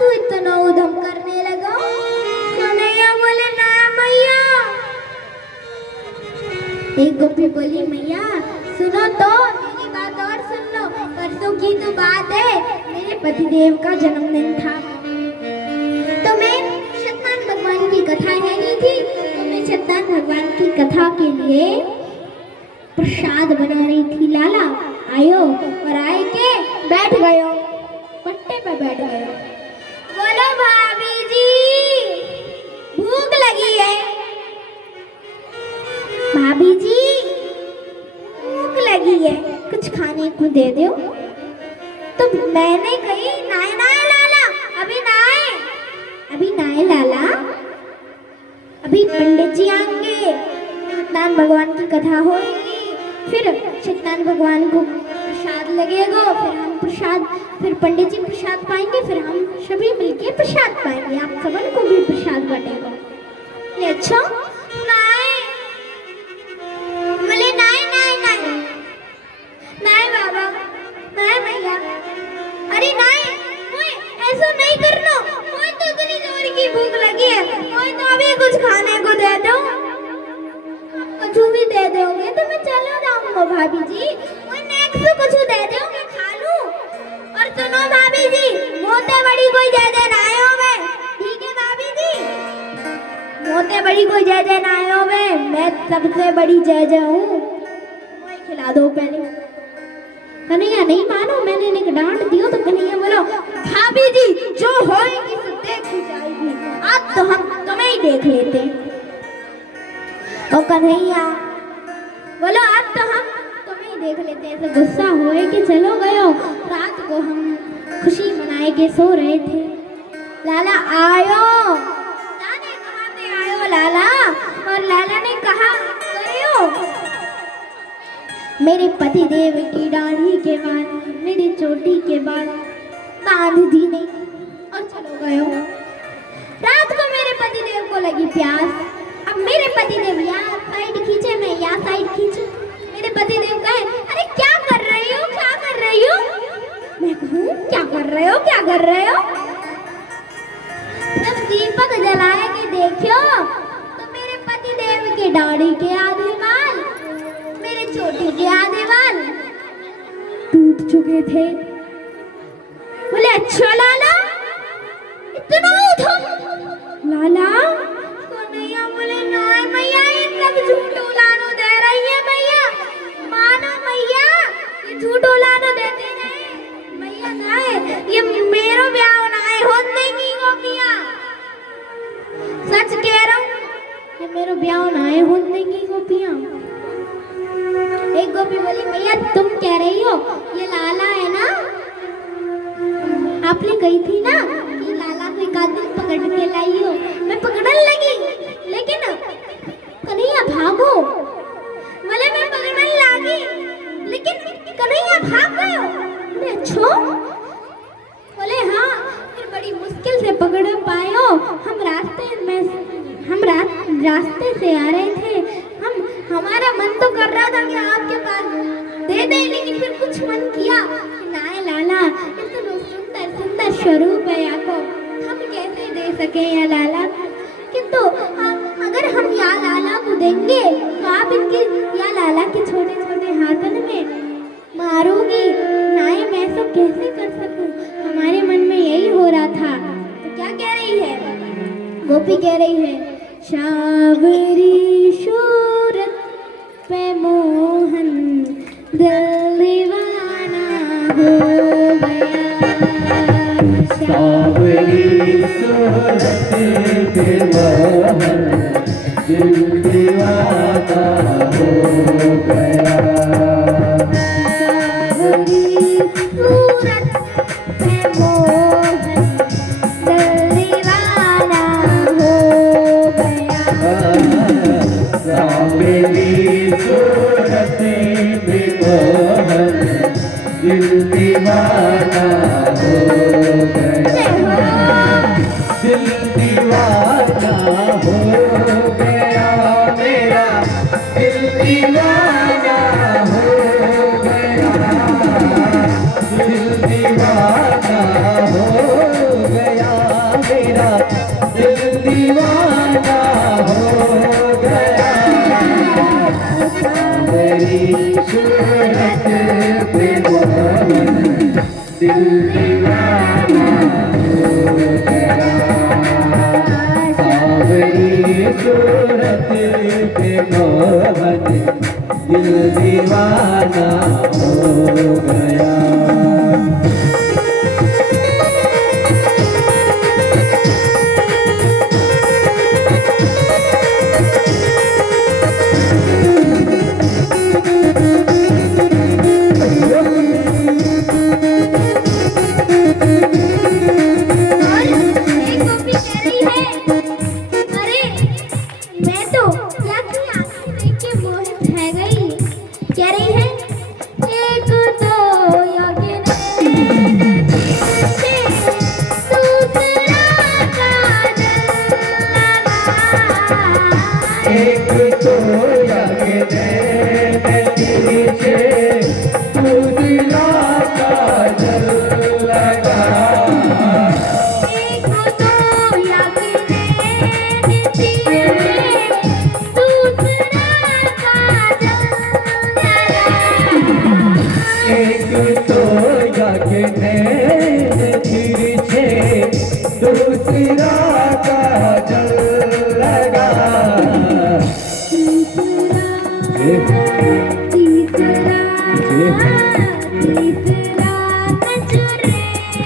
तू इतना उधम करने लगा? कन्हैया बोले ना मैया। एक गोपी बोली मैया सुनो तो, मेरी बात और सुन लो। परसों की तो बात है, मेरे पतिदेव का जन्मदिन था। तो मैं सत्यनारायण भगवान की कथा है नहीं थी, तो मैं सत्यनारायण भगवान की कथा के लिए प्रसाद बना रही थी। लाला आयो और आए के बैठ गयो, पट्टे पे बैठ गयो। बोलो भाभी जी भूख लगी है। भाभी जी भूख लगी है, कुछ खाने को दे दो। तो मैंने कही नाय नाय लाला, अभी नाय, अभी नाय लाला, अभी पंडित जी आएंगे, सत्यनारायण भगवान की कथा होगी, फिर सत्यनारायण भगवान को प्रसाद लगेगा, फिर हम प्रसाद, फिर पंडित जी प्रसाद पाएंगे, फिर हम सभी मिलके प्रसाद पाएंगे, आप सबन को भी प्रसाद बटेगा। अच्छा नाय, बोले नाय नाय नाय नाय बाबा, नाय भैया, अरे नाय, ओए ऐसा नहीं करना, ओए तो इतनी जोर की भूख लगी है, ओए तो अभी कुछ खाने को दे दो। कुछ भी दे दोगे तो मैं चलो जाऊंगा भाभी जी, ओए नेक्स्ट कुछ दे दो मैं खा लूं। और सुनो भाभी जी, मोते बड़ी कोई जय जय ना आयो मैं, ठीक है भाभी जी, मोते बड़ी कोई जय जय ना आयो मैं सबसे बड़ी जय जय हूँ। खिला दो पहले। कन्हैया नहीं मानो, मैंने इन्हें डांट दियो तो कन्हैया बोलो भाभी जी जो होएगी सो देखी जाएगी, आज तो हम तुम्हें ही देख लेते। और कन्हैया बोलो आज तो हम तुम्हें ही देख लेते। ऐसे गुस्सा होए कि चलो गयो। रात को हम खुशी मनाए के सो रहे थे। लाला आयो, जाने कहाँ से आयो लाला? और लाला ने कहा गयो, मेरे पति देव की दाढ़ी के बाद, मेरी चोटी के बाद बांध दी नहीं और चलो गयो। रात को मेरे पति देव को लगी प्यास, अब मेरे पति देव यहाँ साइड खींचे, मैं यहाँ साइड खींचू। मेरे पति देव कहे अरे क्या कर रही हो, क्या कर रही हो? मैं कहूँ क्या कर रहे हो, क्या कर रहे हो? जब दीपक जलाए के देखो तो मेरे पति देव की दाढ़ी के आधे बाल, मेरे चोटी के आधे बाल टूट चुके थे। बोले अच्छा लाला इतना उधम? लाला कन्हैया बोले नहीं मैया ये सब झूठ उलानो दे रही है मैया, मानो मैया ये झूठ उलानो देते नहीं मैया, नहीं ये मेरो ब्याह नहीं होने की गोपियां, सच कह रहा हूँ ये मेरो ब्याह नहीं होने की गोपियां। एक गोपी बोली मैया तुम कह रही हो ये लाला है ना, आपने कही थी ना कि लाला को एक आदमी पकड़ के लाई हो, मैं पकड़ने लगी लेकिन कन्हैया भागो। बोले मैं पकड़ने लगी लेकिन कन्हैया भाग गयो। बोले अच्छा? बोले हाँ, फिर बड़ी मुश्किल से पकड़ पाए हो। हम रास्ते से आ रहे थे, हमारा मन तो कर रहा था कि आपके पास दे दे, लेकिन फिर कुछ मन किया नाय लाला इतना सुंदर सुंदर स्वरूप है आपको, हम कैसे दे सके या लाला? किंतु अगर हम या लाला को देंगे तो आप इनके या लाला के छोटे छोटे हाथन में मारोगी। नाय मैं ऐसा कैसे कर सकूं? हमारे मन में यही हो रहा था। तो क्या कह रही है गोपी? कह रही है शावरी शूरत पे मोहन दिल दीवाना हो गया, सावरी सूरत पे मोहन दिल दीवाना हो गया, सावरी सूरत पे मोहन दिल दीवाना हो गया, सावरी सूरत पे मोहन दिल दीवाना हो गया, दिल दीवाना हो गया मेरा, दिल दीवाना दीवाना हो गया। सावरी सूरत पे मोहन दिल दीवाना हो गया। और एक कॉपी कह रही है, अरे मैं तो याकी आंखें देख के मोहित रह गई। कह रही है, एक तो याकी से दूसरा काजल लगा। एक तो याके पीछे दूसरा काजल लगा। एक तो याकी पीछे दूसरा काजल लगा। एक तो याके पीछे दूसरा काजल लगा।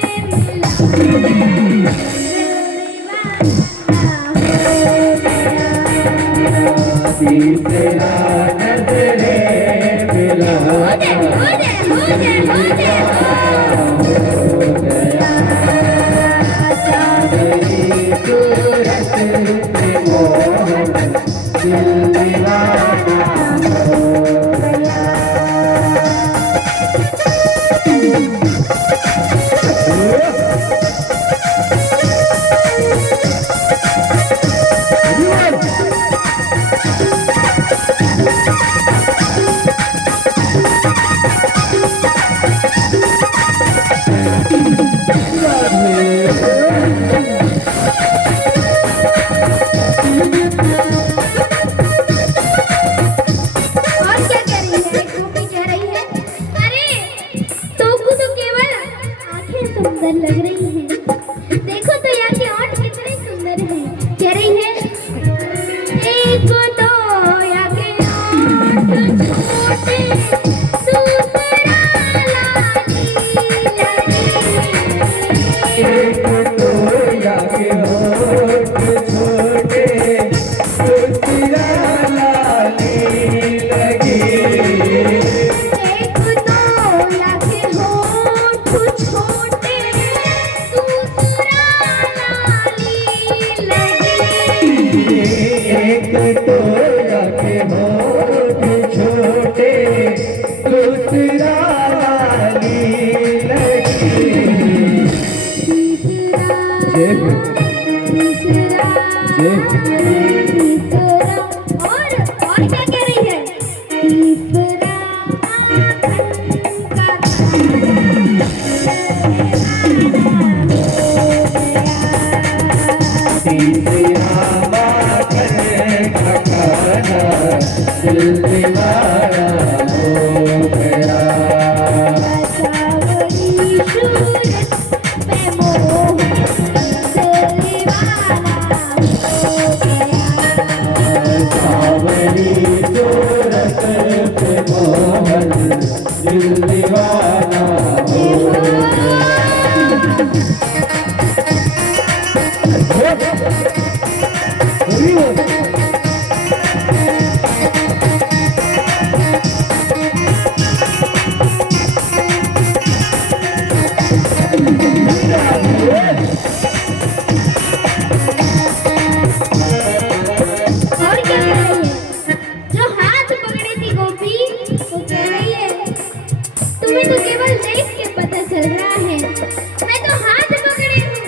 तीसरा नजरे मिला हो गया। सावरी सूरत पे मोहन दिल दीवाना हो गया। और क्या कह रही है? गोपी कह रही है, अरे तोको तो केवल आंखें सुंदर लग रही हैं। देखो तो यहाँ के ओठ कितने सुंदर हैं। कह रही है, एक तो यहाँ के ओठ छोटे, दूसरा लाली लगी। एक तो याके होठ छोटे दूसरा लाली लगी। एक तो याके होठ छोटे, दूसरा लाली लगी। एक तो याके होठ छोटे दूसरा लाली लगी। तीसरा और क्या कह रही है? तीसरा तीसरा बादल खटाना दिल दीवाना हो गया। सावरी सूरत पे मोहन दिल दीवाना हो गया। सावरी सूरत पे मोहन दिल दीवाना हो गया। और क्या कह रही है? जो हाथ पकड़ी थी गोपी, वो कह रही है, तुम्हें तो केवल देख के पता चल रहा है, मैं तो हाथ पकड़ी हूँ,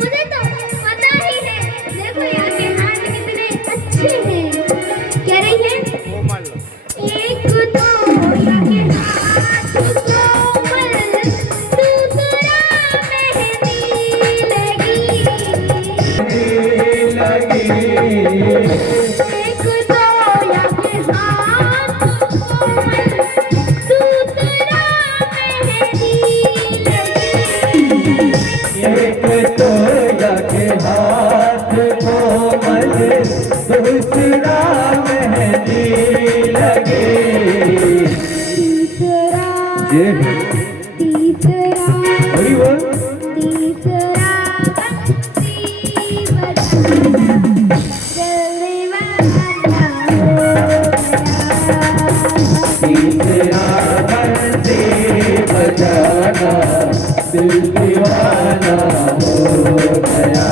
मुझे तो पता ही है। देखो यहाँ के हाथ कितने अच्छे हैं। कह रही है, एक तो यहाँ के हाथ कोमल, दूसरा मेहंदी हो गया।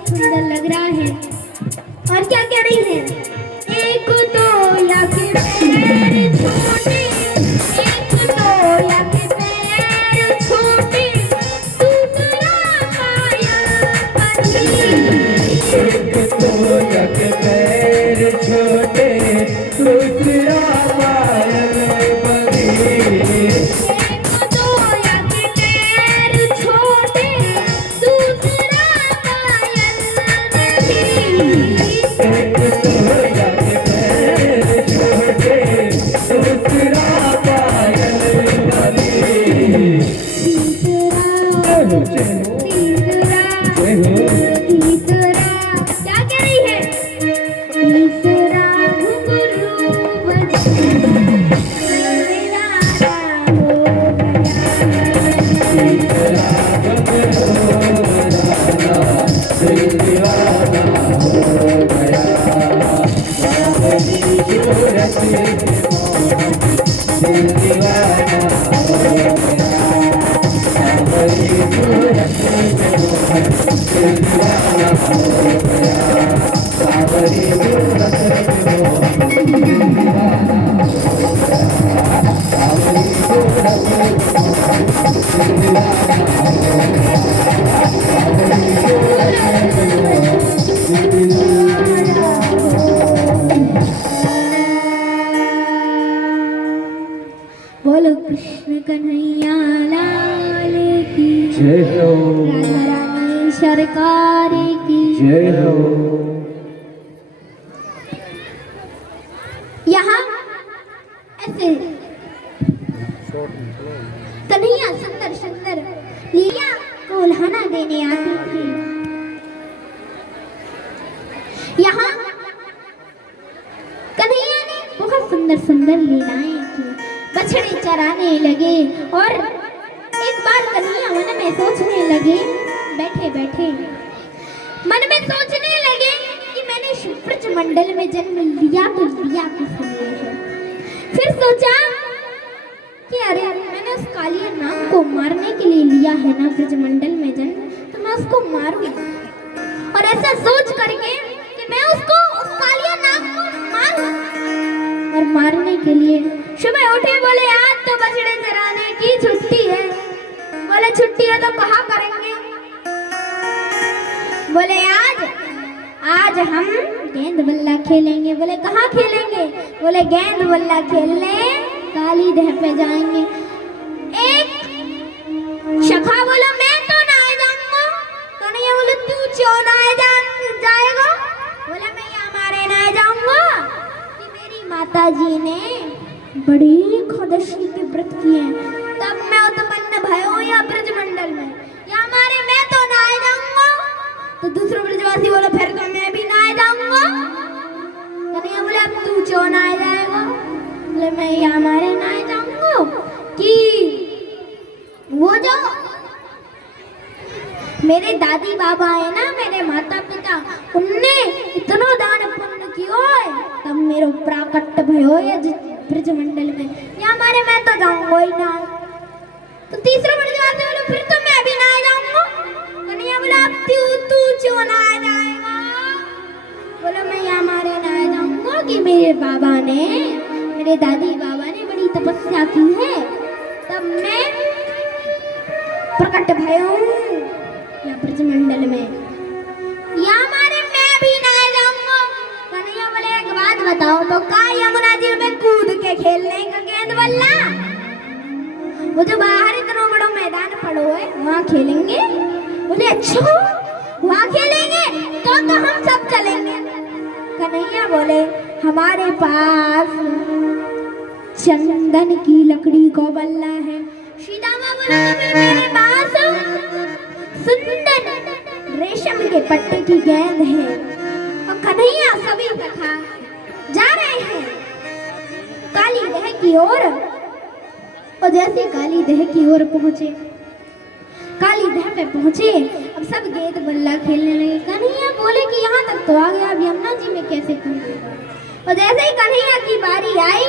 सुंदर लग रहा है। और क्या कह रही है? एक तो या के पैर छोटे, एक तो या के पैर छोटे, दूसरा पायल पतली। एक तो या के पैर छोटे, दूसरा पायल पतली। एक तो या के पैर छोटे, दूसरा पायल पतली। एक तो या के पैर छोटे, दूसरा पायल पतली। तीसरा जय हो। तीसरा क्या कह रही है? तीसरा घुंघरू बजा, दीवाना हो बोलो कृष्ण कन्हैया लाल की, जय हो। राधा रानी सरकार की। जय हो। यहाँ ऐसे कन्हैया सुंदर सुंदर लीला को उल्हाना देने आती थी। यहाँ कन्हैया ने बहुत सुंदर सुंदर लीलाएं की। बछड़े चराने लगे और एक बार कन्हैया मन में सोचने लगे, बैठे बैठे मन में सोचने लगे कि मैंने ब्रज मंडल में जन्म लिया तो लिया किस लिए है। फिर सोचा कि अरे मैंने उस कालिया नाग को मारने के लिए लिया है ना ब्रज मंडल में जन्म, तो मैं उसको मारूं। और ऐसा सोच करके कि मैं उसको उस कालिया नाग को मारूं, और मारने के लिए सुबह उठे, बोले आज तो बछड़े चराने की छुट्टी है। बोले छुट्टी है तो कहाँ करेंगे? बोले आज हम गेंद बल्ला खेलेंगे। बोले कहाँ खेलेंगे? बोले गेंद बल्ला खेलने काली दह पे जाएंगे। एक सखा बोला मैं तो ना जाऊंगा। कन्हैया बोले तू क्यों ना जाएगा? बोला मैं हमारे ना जाऊंगा कि मेरी माता जी ने बड़ी एकादशी के व्रत किए हैं, तब मैं उत्पन्न भयो या ब्रज मंडल में, या हमारे मैं तो ना जाऊंगा। तो दूसरा ब्रजवासी बोला फिर तो मैं भी ना जाऊंगा। कन्हैया बोले अब तू क्यों ना जाएगा? बोले मैं या हमारे ना जाऊंगा कि वो जो मेरे दादी बाबा है ना, मेरे माता पिता, उनने इतना दान पुण्य किया है, तब मेरा प्राकट्य भयो या ब्रज मंडल में, या हमारे मैं तो जाऊंगा ही ना। तो तीसरा ब्रजवासी बोले फिर तो मैं भी ना जाऊंगा। कन्हैया बोला अब तू क्यों ना जाएगा? बोला मैं या हमारे ना जाऊंगा कि मेरे बाबा ने, मेरे दादी बाबा ने बड़ी तपस्या की है, तब मैं प्रकट भाइयों या ब्रजमंडल में या हमारे मैं भी ना जाऊंगा। कन्हैया बोले एक बात बताओ तो का यमुना जी में कूद के खेलने का गेंद बल्ला? वो जो बाहर इतना बड़ा मैदान पड़ो है वहाँ खेलेंगे। बोले अच्छा वहाँ खेलेंगे तो हम सब चलेंगे। कन्हैया बोले हमारे पास चंदन की लकड़ी का बल्ला है। सीता माँ बोले तो फिर मेरे पास सुंदर रेशम के पट्टे की गेंद है। और कन्हैया सभी कथा जा रहे हैं काली दह की ओर। और जैसे काली दह की ओर पहुंचे, काली दह पे पहुंचे, अब सब गेंद बल्ला खेलने लगे। कन्हैया बोले कि यहाँ तक तो आ गया, अब यमुना जी में कैसे कूदेगा? और जैसे ही कन्हैया की बारी आई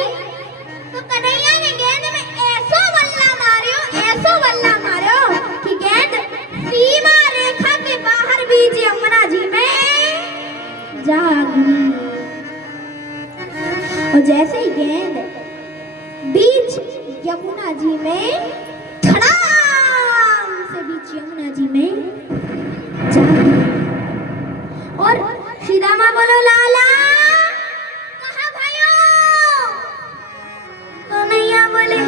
तो कन्हैया ने गेंद में ऐसो बल्ला मारो कि गेंद सीमा रेखा के बाहर बीच यमुना जी में जा गिरी। और जैसे ही गेंद बीच यमुना जी में धड़ाम से बीच यमुना जी में जा गिरी। और सीता माँ बोलो लाला कहाँ भाइयों? कन्हैया बोले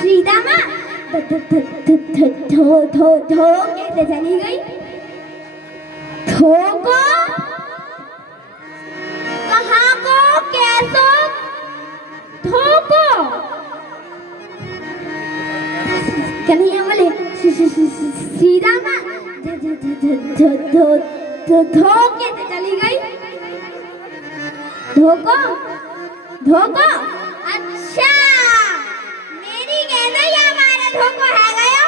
सीता माँ धो कैसे चली गई? धो को कहाँ को कैसो धो को? कन्हैया बोले सीता माँ धो कैसे चली गई? धो को अच्छा मेरी गेंद या हमारा धो को है गया?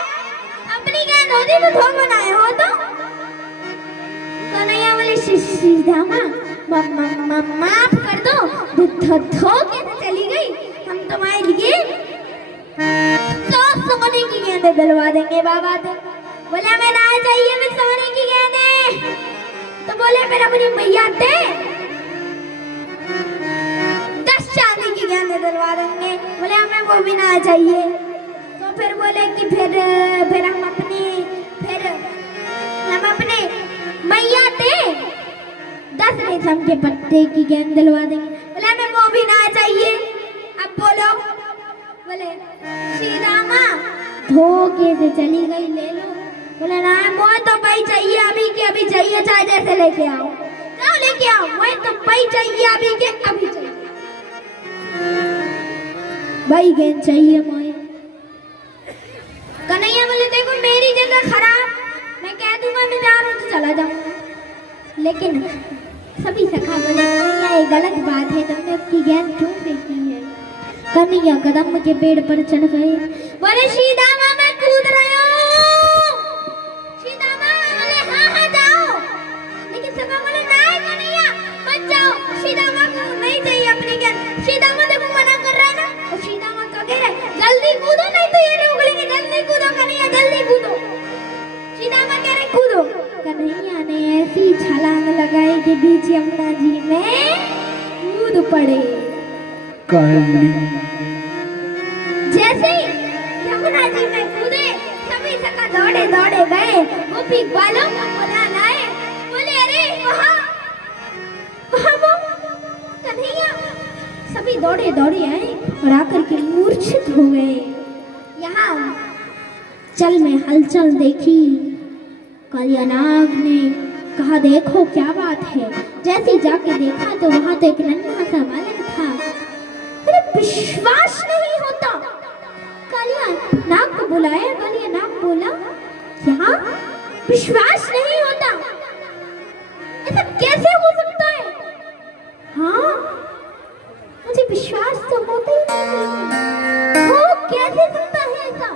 अपनी गेंद होती तो धो बनाए हो तो? कन्हैया बोले सीता माँ माफ कर दो, धो कैसे चली गई? हम तुम्हारे लिए तो सोने की गेंदें दिलवा देंगे बाबा। तो बोले हमें ना चाहिए मैं सोने की गेंदें। तो बोले फिर अपनी मैया थे 10 चांदी की गेंदें दिलवा देंगे। बोले हमें वो भी ना चाहिए। तो फिर बोले कि फिर हम अपने मैया थे 10 रेशम के पत्ते की गेंद दिलवा देंगे। बोले हमें वो भी ना चाहिए। अब बोलो। बोले सीता माँ धोखे से चली गई, ले लो। बोले ना वो तो भाई चाहिए अभी के अभी चाहिए, चाहे जैसे लेके आओ, जाओ लेके आओ। वो तो भाई चाहिए अभी के अभी चाहिए, भाई गेंद चाहिए मोए। कन्हैया बोले देखो मेरी जगह खराब, मैं कह दूंगा मैं जा रहा हूँ तो चला जाऊंगा। लेकिन सभी सखा बोले कन्हैया ये गलत बात है, तुमने उसकी गेंद क्यों फेंकी है? कन्हैया कदम के पेड़ पर चढ़ गए। बोले सीता माँ मैं कूद रहा हूँ। सीता माँ बोले हाँ जाओ। लेकिन सखा बोले नहीं कन्हैया मत जाओ, सीता माँ को नहीं चाहिए अपनी गेंद। सीता माँ देखो मना कर रहा है ना। और सीता माँ का कह रहे जल्दी कूदो नहीं तो ये रोक लेंगे, जल्दी कूदो कन्हैया जल्दी कूदो। सीता माँ कह रहे कूदो। कन्हैया ने ऐसी छलांग लगाई कि बीच यमुना जी में कूद पड़े। जैसे ही यमुना जी में कूदे सभी सखा दौड़े गए गोपी ग्वालों को बुला लाए। बोले अरे वहाँ वो कन्हैया। सभी दौड़े आए और आकर के मूर्छित हो गए। यहाँ चल में हलचल देखी। कालियानाग ने कहा देखो क्या बात है। जैसे जाके देखा तो वहां तो एक नन्हा सा बालक था। अरे विश्वास नहीं होता। कालिया नाग को बुलाया। कालिया नाग बोला क्या विश्वास नहीं होता? ऐसा कैसे हो सकता है? हाँ मुझे विश्वास तो होता ही नहीं। हो कैसे सकता है ऐसा?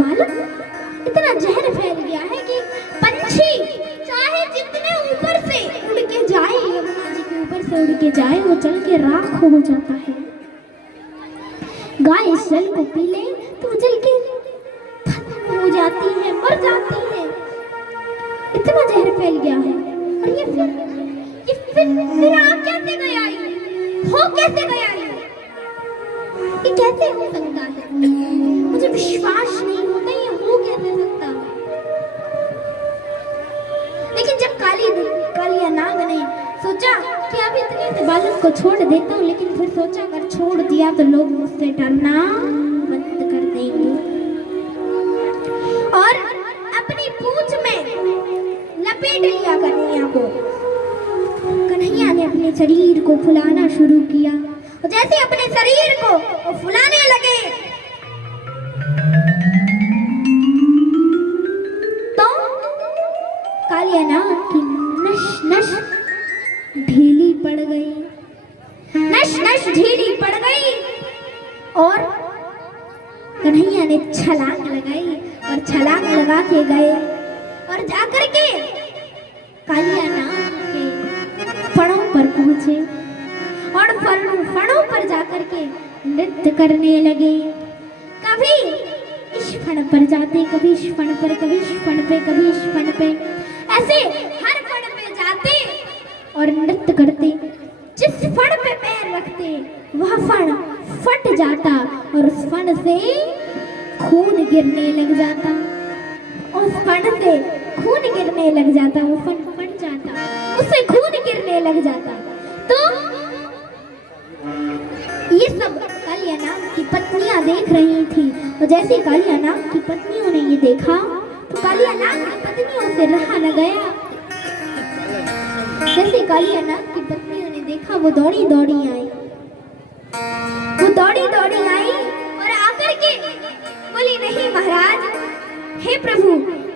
बालक इतना जहर फैल गया है कि पंछी चाहे जितने ऊपर से उड़ के जाए, यमुना जी के ऊपर से उड़ के जाए, वो चल के राख हो जाता है। गाय इस जल को पी ले तो वो जल के खत्म हो जाती है, मर जाती है। इतना जहर फैल गया है। और ये फिर आ कैसे गया? हो कैसे गया? ये कैसे हो सकता है? मुझे विश्वास नहीं होता, ये हो कैसे सकता। लेकिन जब कालिया नाग ने सोचा कि अब इतने से बालक को छोड़ देता हूँ, लेकिन फिर सोचा अगर छोड़ दिया तो लोग मुझसे डरना बंद कर देंगे, और अपनी पूंछ में लपेट लिया कन्हैया को। कन्हैया ने अपने शरीर को फुलाना शुरू किया, और जैसे अपने शरीर को वो फुलाने लगे तो कालिया नाग की नश नश ढीली पड़ गई, नश नश ढीली पड़ गई, और कन्हैया ने छलांग लगाई, और छलांग लगा के गए और जाकर के कालिया नाग के फणों पर पहुंचे, और फणों पर जाकर के नृत्य करने लगे। कभी इस फण पर जाते, कभी इस फण पर, कभी इस फण पे, कभी इस फण पे, ऐसे हर फण पे जाते और नृत्य करते। जिस फण पे पैर रखते वह फण फट जाता, और उस फण से खून गिरने लग जाता, उस फण से खून गिरने लग जाता, वो फण फट जाता, उससे खून गिरने लग जाता। तो ये सब कालिया नाग की पत्नियां देख रही थी, और जैसे कालिया नाग की पत्नियों ने ये देखा तो कालिया नाग की पत्नियों से रहा न गया। जैसे कालिया नाग की पत्नियों ने देखा, वो दौड़ी दौड़ी आई, वो दौड़ी दौड़ी आई और आकर के बोली, नहीं महाराज, हे प्रभु,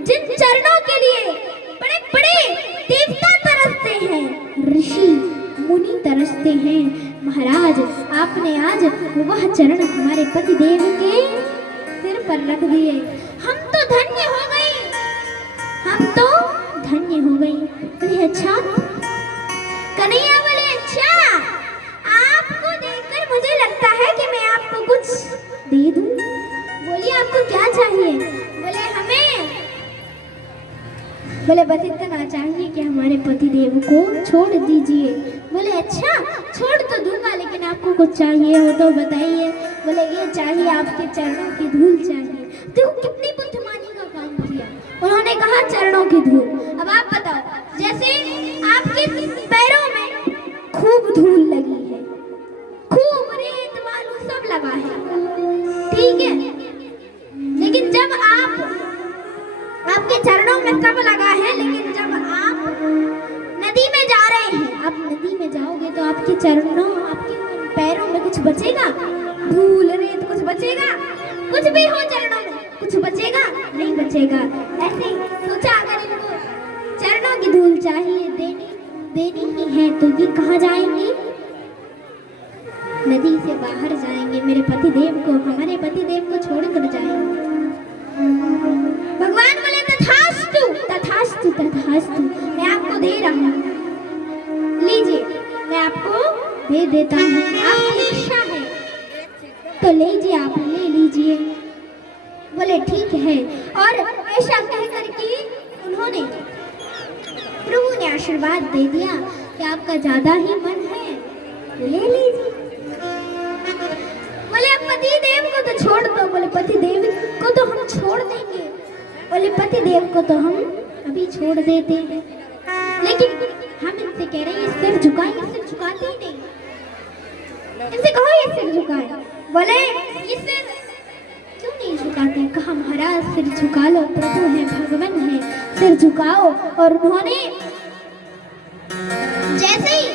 जिन चरणों के लिए बड़े बड़े देवता तरसते हैं, ऋषि मुनि तरसते हैं, महाराज आपने आज वह चरण हमारे पति देव के सिर पर रख दिए। हम तो धन्य हो गए, हम तो धन्य हो गई। बोले अच्छा? कन्हैया बोले अच्छा, आपको देखकर मुझे लगता है कि मैं आपको कुछ दे दूं। बोलिए आपको क्या चाहिए? बोले हमें, बोले बस इतना चाहिए कि हमारे पति देव को छोड़ दीजिए। बोले अच्छा, छोड़ तो दूंगा, लेकिन आपको कुछ चाहिए हो तो बताइए। बोले ये चाहिए, आपके चरणों की धूल चाहिए। तो कितनी बुद्धिमानी का काम किया, उन्होंने कहा चरणों की धूल। अब आप बताओ, जैसे आपके पैरों में खूब धूल लगी है, खूब रेत बालू सब लगा है, ठीक है, लेकिन जब आपके चरणों में सब लगा है, लेकिन जब आप नदी में जा रहे हैं, आप नदी में जाओगे तो आपके चरणों, आपके पैरों में कुछ बचेगा? धूल रेत कुछ बचेगा? कुछ भी हो चरणों में कुछ बचेगा? नहीं बचेगा। ऐसे सोचा अगर इनको चरणों की धूल चाहिए, देनी ही है, तो ये कहाँ जाएंगे? नदी से बाहर जाएंगे, मेरे पति देव को, हमारे पति देव को छोड़कर जाएंगे। भगवान बोले तथास्तु तथास्तु तथास्तु, मैं आपको दे रहा हूँ, लीजिए, मैं आपको दे देता हूँ, आपकी इच्छा है तो लीजिए, आप ले लीजिए। बोले ठीक है, और ऐसा कहकर के उन्होंने, प्रभु ने आशीर्वाद दे दिया कि आपका ज्यादा ही मन है, ले लीजिए। बोले अब पति देव को तो छोड़ दो। बोले पति देव को तो हम छोड़ देंगे। बोले पति देव को तो हम अभी छोड़ देते हैं, लेकिन हम इनसे कह रहे हैं सिर झुकाएं, सिर झुकाते ही नहीं, इनसे कहो ये सिर झुकाए। बोले ये सिर क्यों नहीं झुकाते? कहा महाराज सिर झुका लो, प्रभु है, भगवान है, सिर झुकाओ। और उन्होंने जैसे ही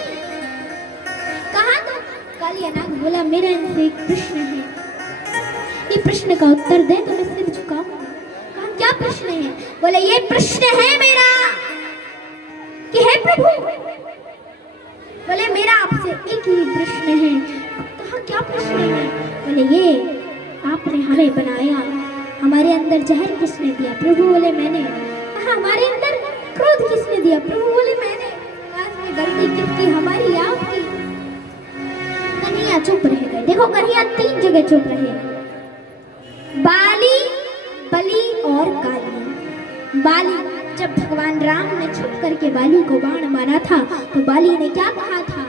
कहा तो कालिया नाग बोला मेरा इनसे एक प्रश्न है, ये प्रश्न का उत्तर दे तो मैं सिर झुकाऊंगा। कहा क्या प्रश्न है? बोले ये प्रश्न है मेरा कि हे प्रभु, बोले मेरा आपसे एक ही प्रश्न है। कहा क्या प्रश्न है? बोले ये आपने हमें बनाया, हमारे अंदर जहर किसने दिया? प्रभु बोले मैंने। कहा हमारे अंदर क्रोध किसने दिया? प्रभु बोले मैंने। में गलती किसकी? हमारी, आपकी। कन्हैया चुप रह गए। देखो कन्हैया 3 जगह चुप रहे, बाली, बलि और काली। बाली, जब भगवान राम ने छुप करके बाली को बाण मारा था तो बाली ने क्या कहा था?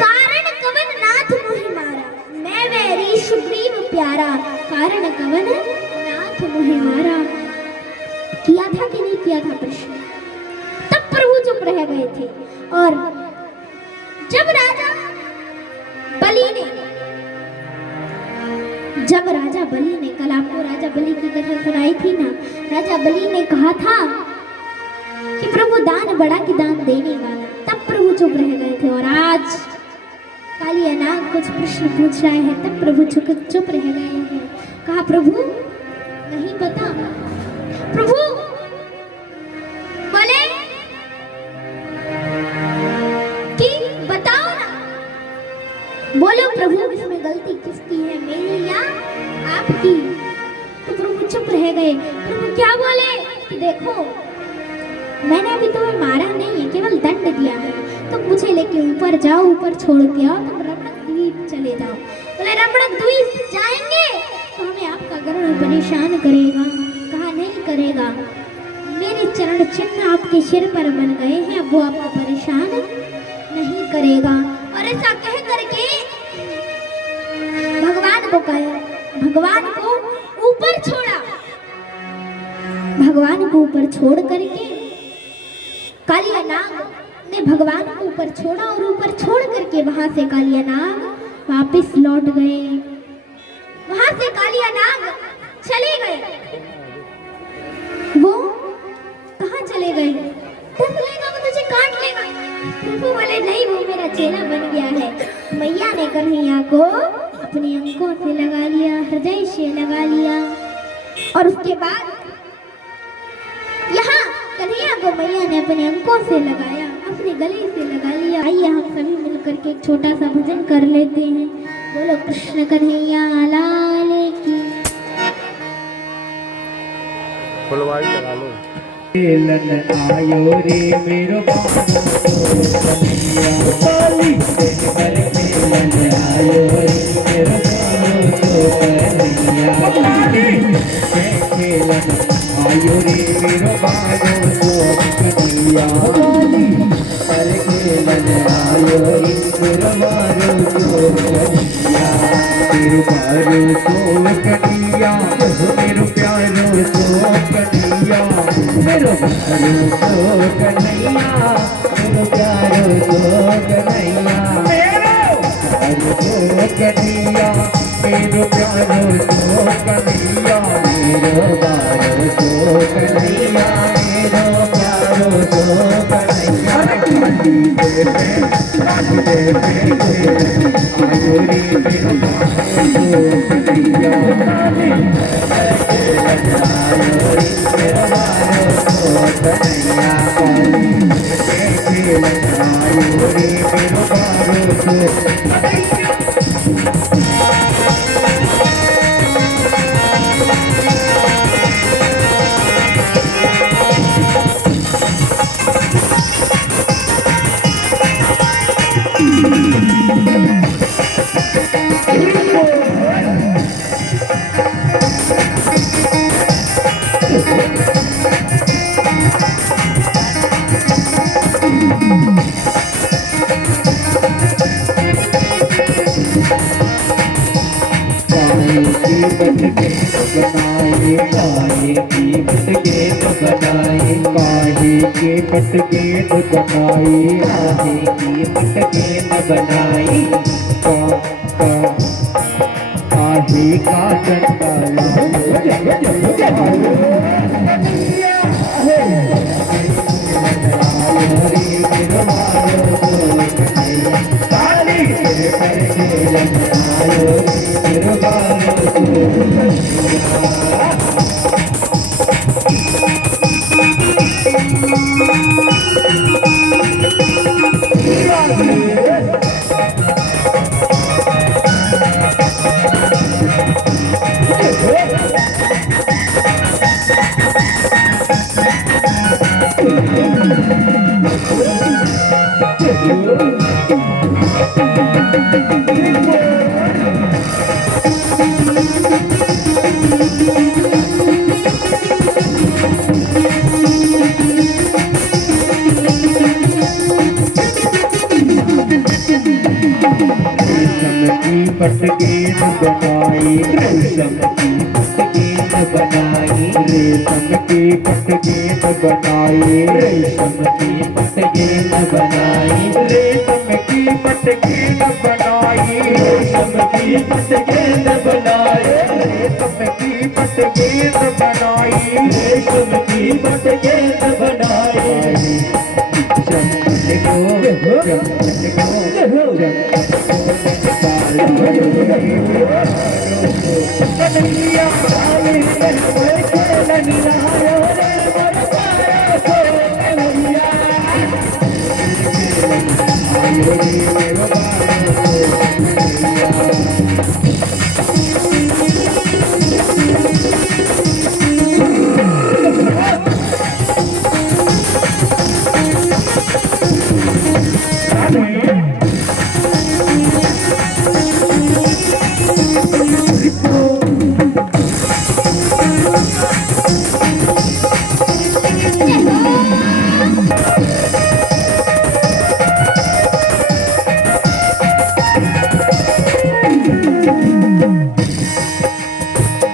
कारण कवन नाथ मोहि मारा, मैं वैरी सुग्रीव प्यारा, कारण कवन नाथ मुहे मारा। किया था कि नहीं किया था प्रश्न? तब प्रभु चुप रह गए थे। और जब राजा बलि ने कल आपको राजा बलि की कथा सुनाई थी ना, राजा बलि ने कहा था कि प्रभु दान बड़ा कि दान देने वाला, तब प्रभु चुप रह गए थे। और आज कालिया नाग कुछ प्रश्न पूछ रहे हैं, तब प्रभु चुप रह गए हैं। कहा प्रभु नहीं पता। प्रभु बोले कि बताओ ना, बोलो प्रभु इसमें गलती किसकी है, मेरी या आपकी? तो प्रभु चुप रह गए। प्रभु क्या बोले कि देखो मैंने अभी तुम्हें मारा नहीं है, केवल दंड दिया है। तुम मुझे लेके ऊपर जाओ, ऊपर छोड़ के आओ, तुम रमणक द्वीप चले जाओ। बोले रमणक द्वीप जाएंगे तो हमें आपका गरुड़ परेशान करेगा। कहा नहीं करेगा, मेरे चरण चिन्ह आपके सिर पर बन गए हैं, वो आपको परेशान नहीं करेगा। और ऐसा कह करके भगवान को कहा, भगवान को ऊपर छोड़ा। भगवान को ऊपर छोड़ करके कालिया नाग ने भगवान को ऊपर छोड़ा, और ऊपर छोड़ करके वहां से कालिया नाग वापस लौट गए। वहां से कालिया नाग चले गए। वो कहाँ चले गए? डस लेगा वो तुझे काट लेगा। प्रभु बोले नहीं, वो मेरा चेला बन गया है। मैया ने कन्हैया को अपने अंकों से लगा लिया, हृदय से लगा लिया। और उसके बाद यहाँ कन्हैया को मैया ने अपने अंकों से लगाया, अपने गले से लगा लिया। आइए हम सभी मिलकर के एक छोटा सा भजन कर लेते हैं। बोलो कृष्ण कन्हैया लाल की। फुलवारी लगा लो। खेलन आयो रे मेरो कन्हैया काली पर खेलन आयो रे मेरो कन्हैया खेलन आयो रे मेरो कन्हैया काली पर खेलन आयो रे मेरो कन्हैया तेरे प्यारो सो कन्हैया मेरो प्यारो सो कन्हैया मेरो प्यारो सो कन्हैया मेरो प्यारो सो कन्हैया मेरो प्यारो सो कन्हैया मेरो प्यारो सो कन्हैया मेरो प्यारो सो कन्हैया मेरो प्यारो सो कन्हैया आयो रे मेरो पटके बनाई आगे की पटके बनाई आगे का रेशम की पटगेंद बनाई, रेशम की पटगेंद बनाई, रेशम की पटगेंद बनाई, रेशम की पटगेंद बनाई, रेशम की पटगेंद बनाई, रेशम की पटगेंद बनाई। चमन को कन्हैया काली कन्हैया आयो रे मोर प्यारो कन्हैया आयो रे मोर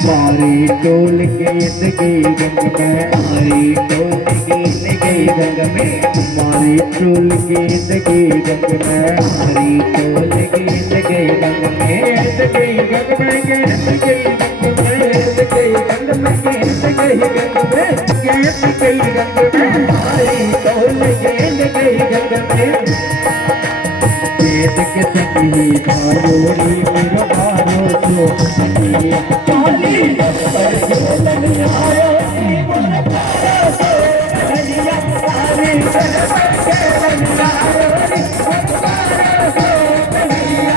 मारी टोल गेंद गई गंग में, मारी टोल गेंद गई गंग में, मारी टोल गेंद गई गंग में, मारी टोल गेंद गई गंग में, गेंद गई गंग में, गेंद गई गंग में, गेंद गई गंग में, गेंद गई गंग में, गेंद गई गंग में, मारी टोल गेंद गई गंग में। गेंद के संगी धारो रे मेरो बारो सो काली पर खेलन आयो रे मोर प्यारो सो कन्हैया काली पर खेलन आयो रे मोर प्यारो सो कन्हैया।